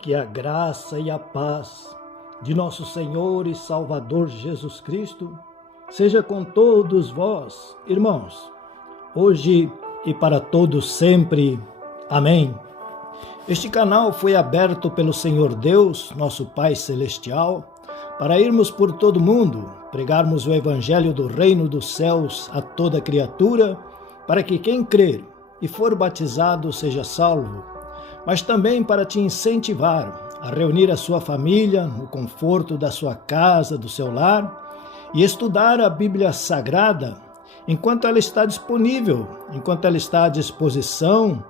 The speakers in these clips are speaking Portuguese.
Que a graça e a paz de nosso Senhor e Salvador Jesus Cristo seja com todos vós, irmãos, hoje e para todos sempre. Amém. Este canal foi aberto pelo Senhor Deus, nosso Pai Celestial, para irmos por todo o mundo, pregarmos o Evangelho do Reino dos Céus a toda criatura, para que quem crer e for batizado seja salvo, mas também para te incentivar a reunir a sua família no conforto da sua casa, do seu lar, e estudar a Bíblia Sagrada enquanto ela está disponível, enquanto ela está à disposição,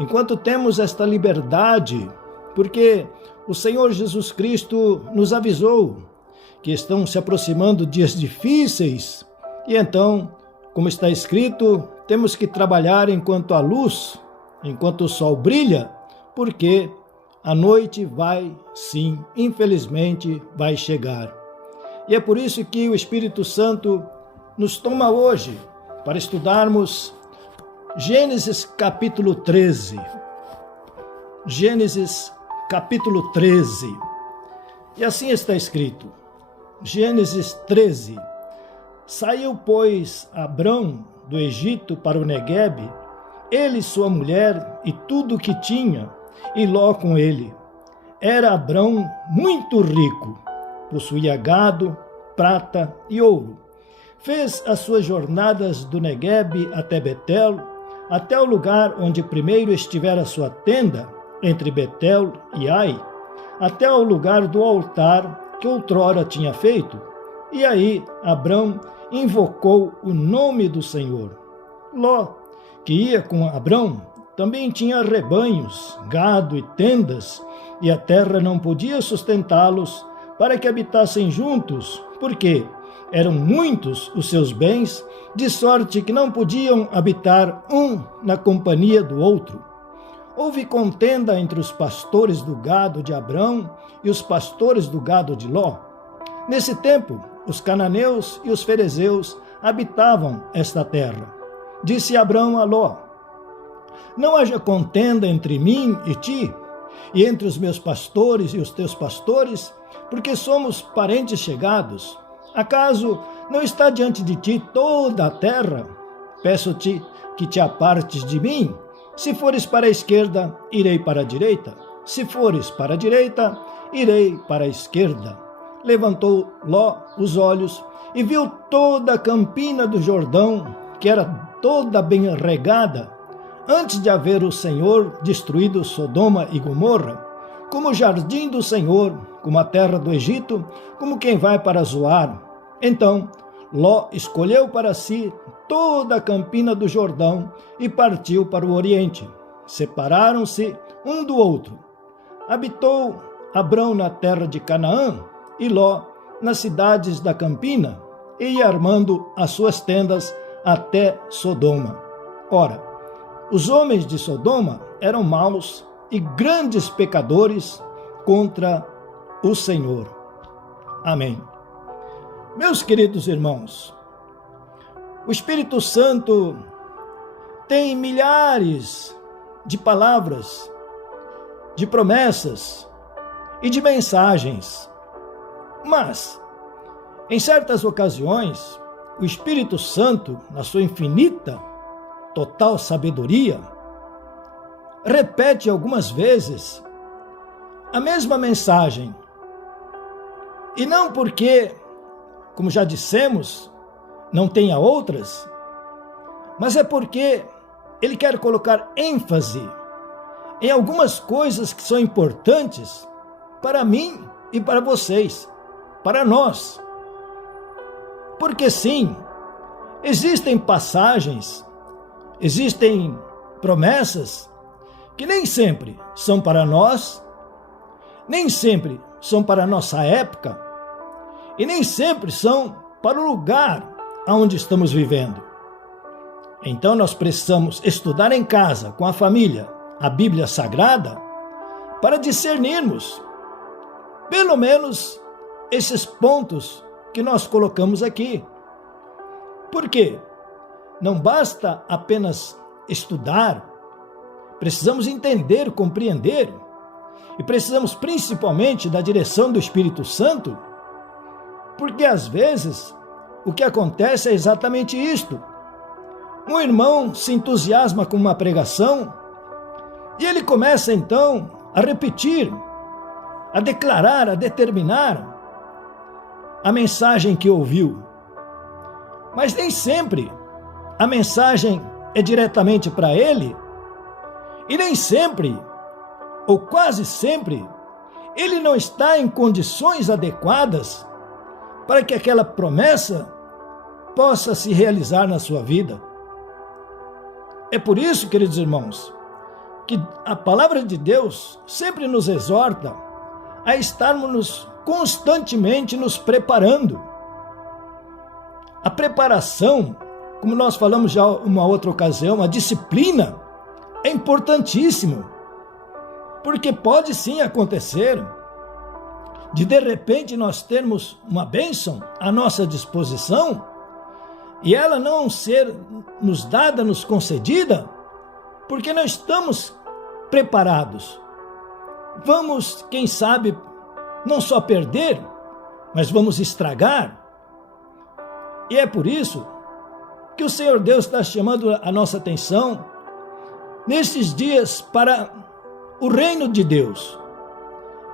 enquanto temos esta liberdade, porque o Senhor Jesus Cristo nos avisou que estão se aproximando dias difíceis, e então, como está escrito, temos que trabalhar enquanto a luz, enquanto o sol brilha, porque a noite vai, sim, infelizmente, vai chegar. E é por isso que o Espírito Santo nos toma hoje para estudarmos Gênesis capítulo 13. Gênesis capítulo 13. E assim está escrito. Gênesis 13. Saiu, pois, Abrão do Egito para o Neguebe, ele, sua mulher e tudo o que tinha, e Ló com ele. Era Abrão muito rico, possuía gado, prata e ouro. Fez as suas jornadas do Neguebe até Betel, até o lugar onde primeiro estivera a sua tenda, entre Betel e Ai, até o lugar do altar que outrora tinha feito. E aí Abrão invocou o nome do Senhor. Ló, que ia com Abrão, também tinha rebanhos, gado e tendas, e a terra não podia sustentá-los para que habitassem juntos, porque eram muitos os seus bens, de sorte que não podiam habitar um na companhia do outro. Houve contenda entre os pastores do gado de Abrão e os pastores do gado de Ló. Nesse tempo, os cananeus e os ferezeus habitavam esta terra. Disse Abrão a Ló: não haja contenda entre mim e ti, e entre os meus pastores e os teus pastores, porque somos parentes chegados. Acaso não está diante de ti toda a terra? Peço-te que te apartes de mim. Se fores para a esquerda, irei para a direita. Se fores para a direita, irei para a esquerda. Levantou Ló os olhos e viu toda a campina do Jordão, que era toda bem regada, antes de haver o Senhor destruído Sodoma e Gomorra, como o jardim do Senhor, como a terra do Egito, como quem vai para Zoar. Então Ló escolheu para si toda a campina do Jordão e partiu para o Oriente. Separaram-se um do outro. Habitou Abrão na terra de Canaã e Ló nas cidades da campina, e ia armando as suas tendas até Sodoma. Ora, os homens de Sodoma eram maus e grandes pecadores contra o Senhor. Amém. Meus queridos irmãos, o Espírito Santo tem milhares de palavras, de promessas e de mensagens, mas, em certas ocasiões, o Espírito Santo, na sua infinita, total sabedoria, repete algumas vezes a mesma mensagem. E não porque, como já dissemos, não tenha outras, mas é porque ele quer colocar ênfase em algumas coisas que são importantes para mim e para vocês, para nós. Porque sim, existem passagens, existem promessas que nem sempre são para nós, nem sempre são para a nossa época e nem sempre são para o lugar onde estamos vivendo. Então nós precisamos estudar em casa, com a família, a Bíblia Sagrada, para discernirmos, pelo menos, esses pontos que nós colocamos aqui. Por quê? Não basta apenas estudar, precisamos entender, compreender e precisamos principalmente da direção do Espírito Santo, porque às vezes o que acontece é exatamente isto. Um irmão se entusiasma com uma pregação e ele começa então a repetir, a declarar, a determinar a mensagem que ouviu. Mas nem sempre a mensagem é diretamente para ele, e nem sempre, ou quase sempre, ele não está em condições adequadas para que aquela promessa possa se realizar na sua vida. É por isso, queridos irmãos, que a palavra de Deus sempre nos exorta a estarmos constantemente nos preparando. A preparação, como nós falamos já uma outra ocasião, a disciplina é importantíssimo, porque pode sim acontecer de repente nós termos uma bênção à nossa disposição e ela não ser nos dada, nos concedida, porque não estamos preparados. Vamos, quem sabe, não só perder, mas vamos estragar. E é por isso que o Senhor Deus está chamando a nossa atenção nesses dias para o reino de Deus.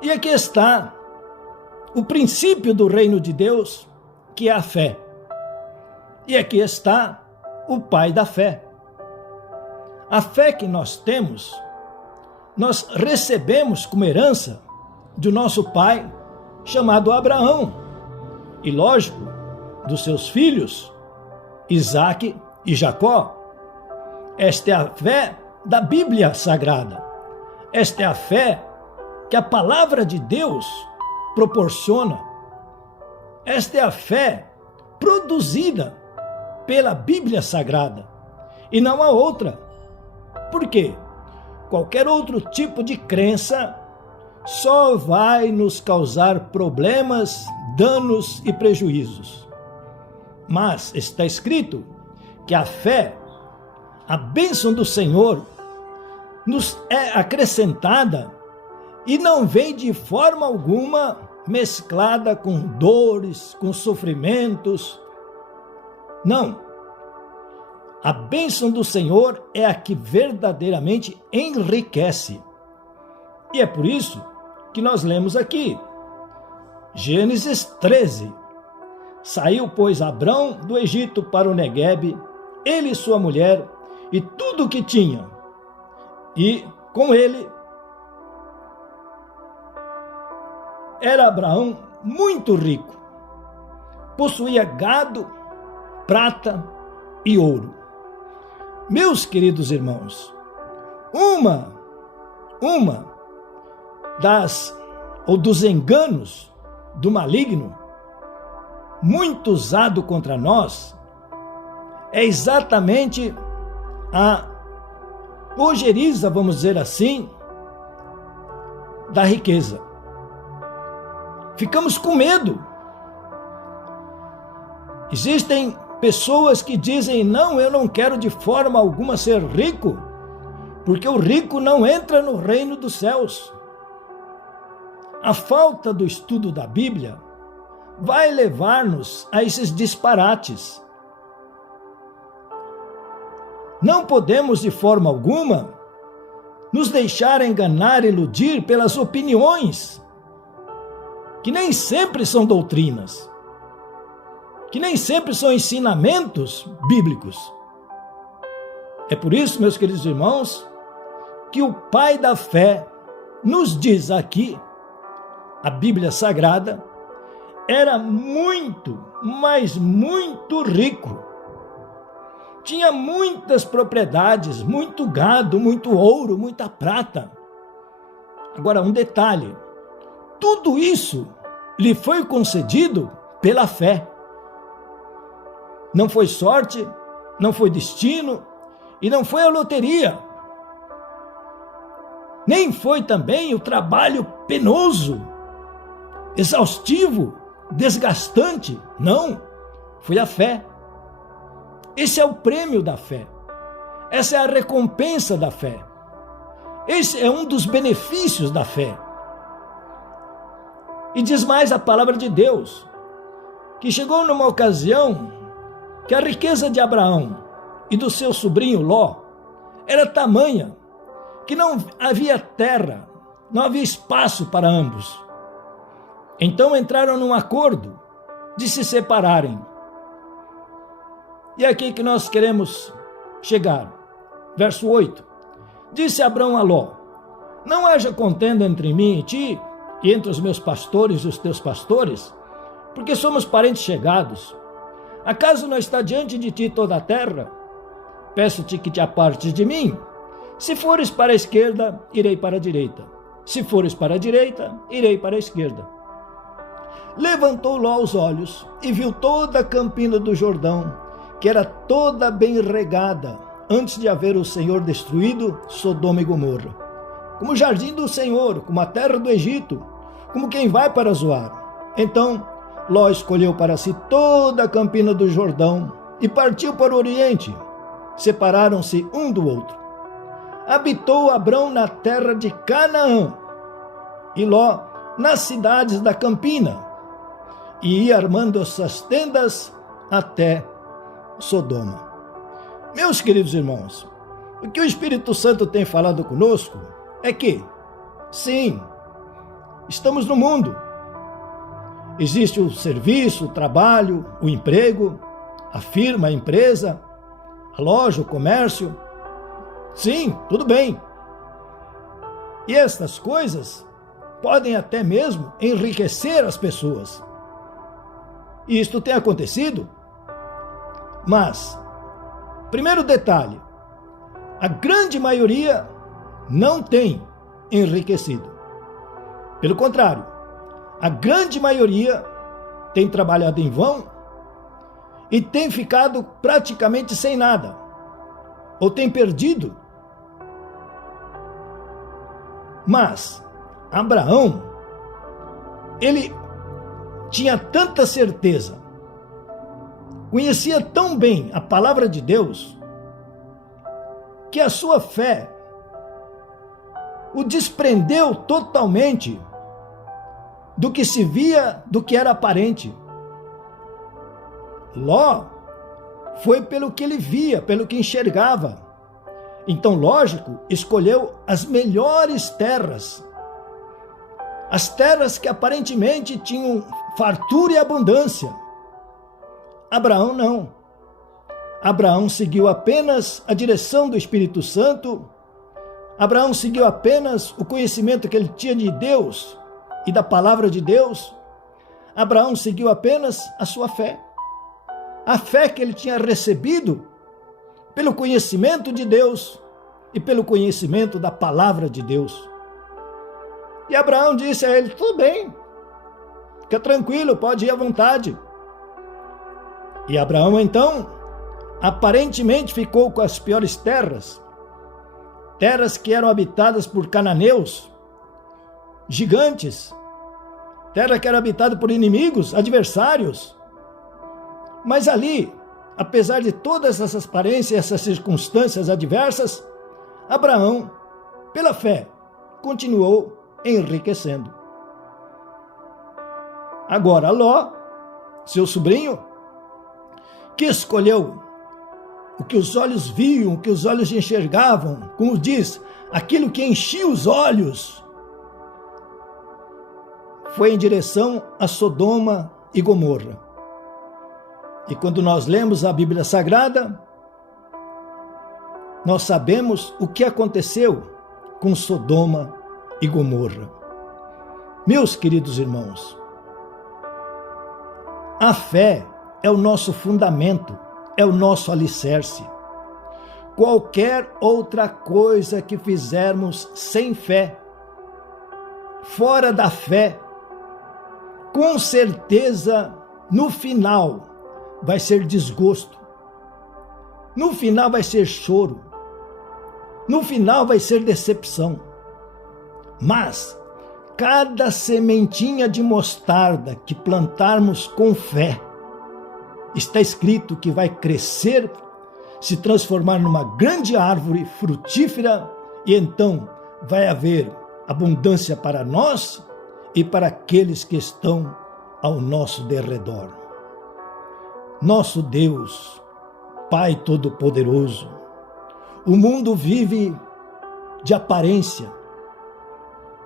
E aqui está o princípio do reino de Deus, que é a fé. E aqui está o pai da fé. A fé que nós temos, nós recebemos como herança do nosso pai, chamado Abraão. E lógico, dos seus filhos, Isaque e Jacó. Esta é a fé da Bíblia Sagrada. Esta é a fé que a palavra de Deus proporciona. Esta é a fé produzida pela Bíblia Sagrada e não há outra. Por quê? Qualquer outro tipo de crença só vai nos causar problemas, danos e prejuízos. Mas está escrito que a fé, a bênção do Senhor, nos é acrescentada e não vem de forma alguma mesclada com dores, com sofrimentos. Não. A bênção do Senhor é a que verdadeiramente enriquece. E é por isso que nós lemos aqui, Gênesis 13. Saiu, pois, Abrão do Egito para o Neguebe, ele e sua mulher, e tudo o que tinha. E com ele era Abraão muito rico. Possuía gado, prata e ouro. Meus queridos irmãos, uma dos enganos do maligno, muito usado contra nós, é exatamente a ojeriza, vamos dizer assim, da riqueza. Ficamos com medo. Existem pessoas que dizem, não, eu não quero de forma alguma ser rico, porque o rico não entra no reino dos céus. A falta do estudo da Bíblia vai levar-nos a esses disparates. Não podemos de forma alguma nos deixar enganar e iludir pelas opiniões, que nem sempre são doutrinas, que nem sempre são ensinamentos bíblicos. É por isso, meus queridos irmãos, que o pai da fé nos diz aqui, a Bíblia Sagrada, era muito, mas muito rico. Tinha muitas propriedades, muito gado, muito ouro, muita prata. Agora, um detalhe, tudo isso lhe foi concedido pela fé. Não foi sorte, não foi destino e não foi a loteria. Nem foi também o trabalho penoso, exaustivo, desgastante. Não, foi a fé. Esse é o prêmio da fé. Essa é a recompensa da fé. Esse é um dos benefícios da fé. E diz mais a palavra de Deus, que chegou numa ocasião que a riqueza de Abraão e do seu sobrinho Ló era tamanha que não havia terra, não havia espaço para ambos. Então entraram num acordo de se separarem. E é aqui que nós queremos chegar. Verso 8. Disse Abrão a Ló: não haja contenda entre mim e ti, e entre os meus pastores e os teus pastores, porque somos parentes chegados. Acaso não está diante de ti toda a terra? Peço-te que te apartes de mim. Se fores para a esquerda, irei para a direita. Se fores para a direita, irei para a esquerda. Levantou Ló os olhos e viu toda a campina do Jordão, que era toda bem regada, antes de haver o Senhor destruído Sodoma e Gomorra. Como o jardim do Senhor, como a terra do Egito, como quem vai para Zoar. Então Ló escolheu para si toda a campina do Jordão e partiu para o oriente. Separaram-se um do outro. Habitou Abrão na terra de Canaã e Ló nas cidades da campina, e ia armando suas tendas até Sodoma. Meus queridos irmãos, o que o Espírito Santo tem falado conosco é que, sim, estamos no mundo. Existe o serviço, o trabalho, o emprego, a firma, a empresa, a loja, o comércio. Sim, tudo bem. E estas coisas podem até mesmo enriquecer as pessoas. E isto tem acontecido. Mas, primeiro detalhe, a grande maioria não tem enriquecido. Pelo contrário, a grande maioria tem trabalhado em vão e tem ficado praticamente sem nada, ou tem perdido. Mas Abraão, ele tinha tanta certeza, conhecia tão bem a palavra de Deus, que a sua fé o desprendeu totalmente do que se via, do que era aparente. Ló foi pelo que ele via, pelo que enxergava. Então, lógico, escolheu as melhores terras. As terras que aparentemente tinham fartura e abundância. Abraão não. Abraão seguiu apenas a direção do Espírito Santo. Abraão seguiu apenas o conhecimento que ele tinha de Deus e da palavra de Deus. Abraão seguiu apenas a sua fé. A fé que ele tinha recebido pelo conhecimento de Deus e pelo conhecimento da palavra de Deus. E Abraão disse a ele: tudo bem, fica tranquilo, pode ir à vontade. E Abraão então, aparentemente ficou com as piores terras, terras que eram habitadas por cananeus, gigantes, terra que era habitada por inimigos, adversários. Mas ali, apesar de todas essas aparências, essas circunstâncias adversas, Abraão, pela fé, continuou enriquecendo. Agora Ló, seu sobrinho, que escolheu o que os olhos viam, o que os olhos enxergavam, como diz, aquilo que enchia os olhos, foi em direção a Sodoma e Gomorra. E quando nós lemos a Bíblia Sagrada, nós sabemos o que aconteceu com Sodoma e Gomorra. Meus queridos irmãos, a fé é o nosso fundamento, é o nosso alicerce. Qualquer outra coisa que fizermos sem fé, fora da fé, com certeza, no final, vai ser desgosto. No final vai ser choro. No final vai ser decepção. Mas cada sementinha de mostarda que plantarmos com fé, está escrito que vai crescer, se transformar numa grande árvore frutífera e então vai haver abundância para nós e para aqueles que estão ao nosso derredor. Nosso Deus, Pai Todo-Poderoso, o mundo vive de aparência,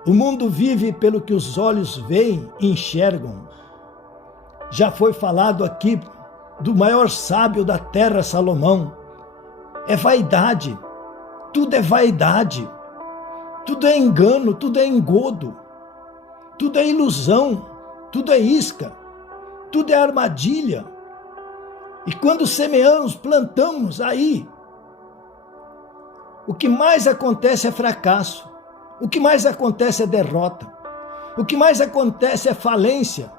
o mundo vive pelo que os olhos veem e enxergam. Já foi falado aqui do maior sábio da terra, Salomão. É vaidade, tudo é vaidade, tudo é engano, tudo é engodo, tudo é ilusão, tudo é isca, tudo é armadilha. E quando semeamos, plantamos aí, o que mais acontece é fracasso, o que mais acontece é derrota, o que mais acontece é falência.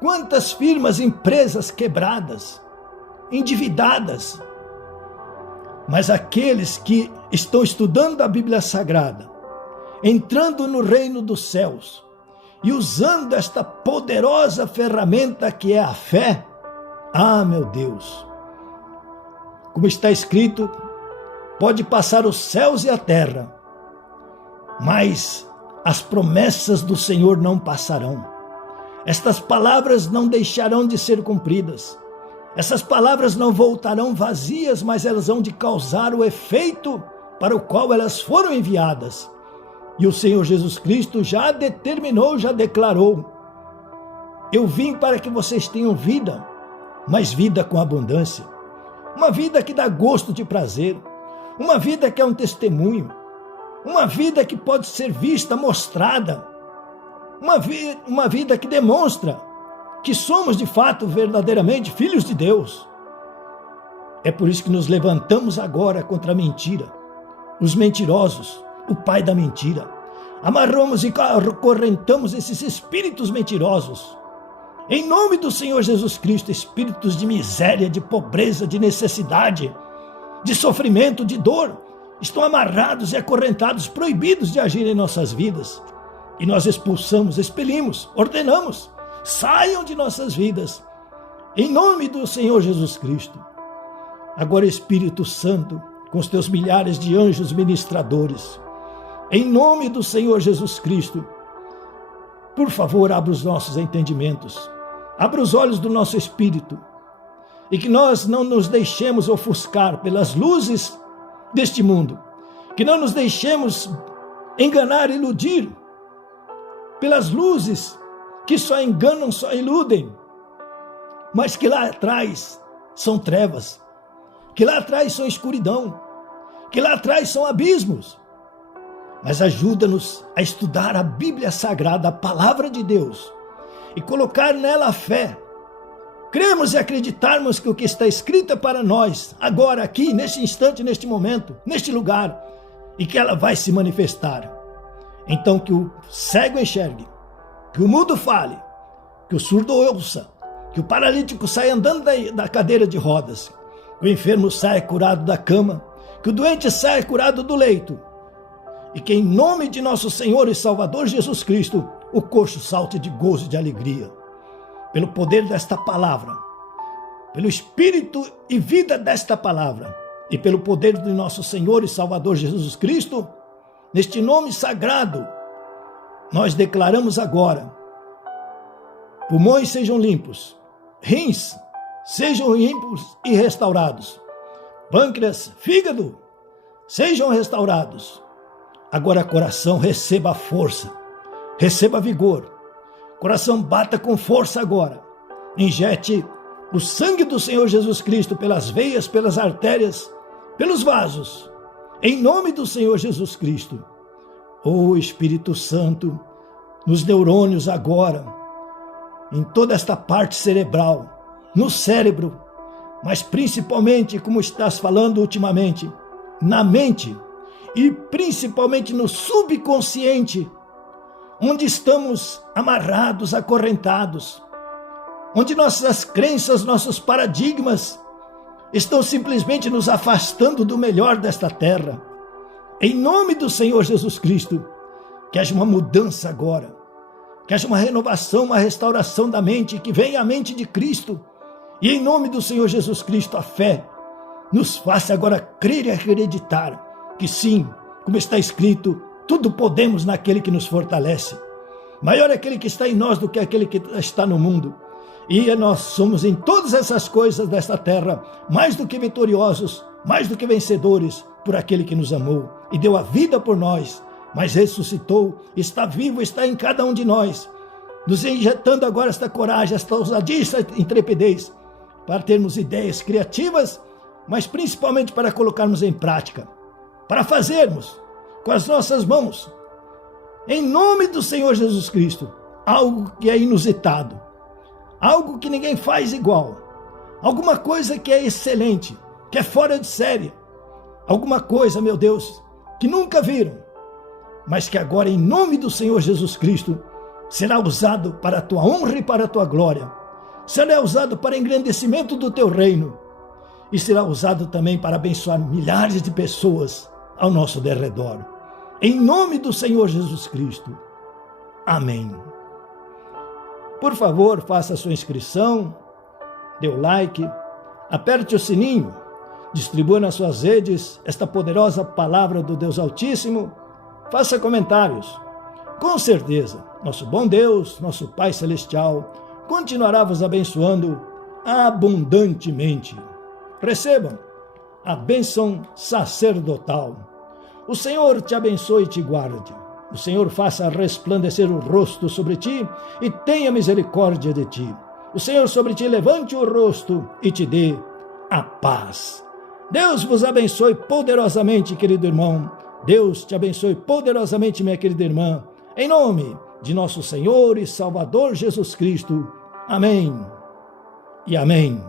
Quantas firmas, empresas quebradas, endividadas. Mas aqueles que estão estudando a Bíblia Sagrada, entrando no reino dos céus e usando esta poderosa ferramenta que é a fé, meu Deus, como está escrito, pode passar os céus e a terra, mas as promessas do Senhor não passarão. Estas palavras não deixarão de ser cumpridas. Essas palavras não voltarão vazias, mas elas vão de causar o efeito para o qual elas foram enviadas. E o Senhor Jesus Cristo já determinou, já declarou: eu vim para que vocês tenham vida, mas vida com abundância. Uma vida que dá gosto de prazer, uma vida que é um testemunho, uma vida que pode ser vista, mostrada, uma vida que demonstra que somos de fato, verdadeiramente, filhos de Deus. É por isso que nos levantamos agora contra a mentira, os mentirosos, o pai da mentira. Amarramos e acorrentamos esses espíritos mentirosos. Em nome do Senhor Jesus Cristo, espíritos de miséria, de pobreza, de necessidade, de sofrimento, de dor, estão amarrados e acorrentados, proibidos de agir em nossas vidas. E nós expulsamos, expelimos, ordenamos, saiam de nossas vidas, em nome do Senhor Jesus Cristo. Agora, Espírito Santo, com os teus milhares de anjos ministradores, em nome do Senhor Jesus Cristo, por favor, abra os nossos entendimentos, abra os olhos do nosso espírito, e que nós não nos deixemos ofuscar pelas luzes deste mundo, que não nos deixemos enganar, iludir pelas luzes que só enganam, só iludem, mas que lá atrás são trevas, que lá atrás são escuridão, que lá atrás são abismos. Mas ajuda-nos a estudar a Bíblia Sagrada, a Palavra de Deus, e colocar nela a fé. Cremos e acreditarmos que o que está escrito é para nós, agora, aqui, neste instante, neste momento, neste lugar, e que ela vai se manifestar. Então que o cego enxergue, que o mudo fale, que o surdo ouça, que o paralítico saia andando da cadeira de rodas, que o enfermo saia curado da cama, que o doente saia curado do leito, e que em nome de nosso Senhor e Salvador Jesus Cristo, o coxo salte de gozo e de alegria, pelo poder desta palavra, pelo Espírito e vida desta palavra, e pelo poder do nosso Senhor e Salvador Jesus Cristo, neste nome sagrado, nós declaramos agora: pulmões sejam limpos, rins sejam limpos e restaurados, pâncreas, fígado sejam restaurados. Agora, coração, receba a força, receba vigor. Coração, bata com força agora. Injete o sangue do Senhor Jesus Cristo pelas veias, pelas artérias, pelos vasos, em nome do Senhor Jesus Cristo. Ó Espírito Santo, nos neurônios agora, em toda esta parte cerebral, no cérebro, mas principalmente, como estás falando ultimamente, na mente, e principalmente no subconsciente, onde estamos amarrados, acorrentados, onde nossas crenças, nossos paradigmas estão simplesmente nos afastando do melhor desta terra. Em nome do Senhor Jesus Cristo, que haja uma mudança agora, que haja uma renovação, uma restauração da mente, que venha a mente de Cristo, e em nome do Senhor Jesus Cristo, a fé nos faça agora crer e acreditar que sim, como está escrito, tudo podemos naquele que nos fortalece. Maior é aquele que está em nós do que aquele que está no mundo. E nós somos em todas essas coisas desta terra, mais do que vitoriosos, mais do que vencedores, por aquele que nos amou e deu a vida por nós, mas ressuscitou, está vivo, está em cada um de nós, nos injetando agora esta coragem, esta ousadia, esta intrepidez, para termos ideias criativas, mas principalmente para colocarmos em prática, para fazermos com as nossas mãos, em nome do Senhor Jesus Cristo, algo que é inusitado, algo que ninguém faz igual, alguma coisa que é excelente, que é fora de série, alguma coisa, meu Deus, que nunca viram, mas que agora, em nome do Senhor Jesus Cristo, será usado para a tua honra e para a tua glória, será usado para engrandecimento do teu reino, e será usado também para abençoar milhares de pessoas ao nosso derredor. Em nome do Senhor Jesus Cristo. Amém. Por favor, faça a sua inscrição, dê o like, aperte o sininho, distribua nas suas redes esta poderosa palavra do Deus Altíssimo, faça comentários. Com certeza, nosso bom Deus, nosso Pai Celestial, continuará vos abençoando abundantemente. Recebam a bênção sacerdotal. O Senhor te abençoe e te guarde. O Senhor faça resplandecer o rosto sobre ti e tenha misericórdia de ti. O Senhor sobre ti levante o rosto e te dê a paz. Deus vos abençoe poderosamente, querido irmão. Deus te abençoe poderosamente, minha querida irmã. Em nome de nosso Senhor e Salvador Jesus Cristo. Amém e amém.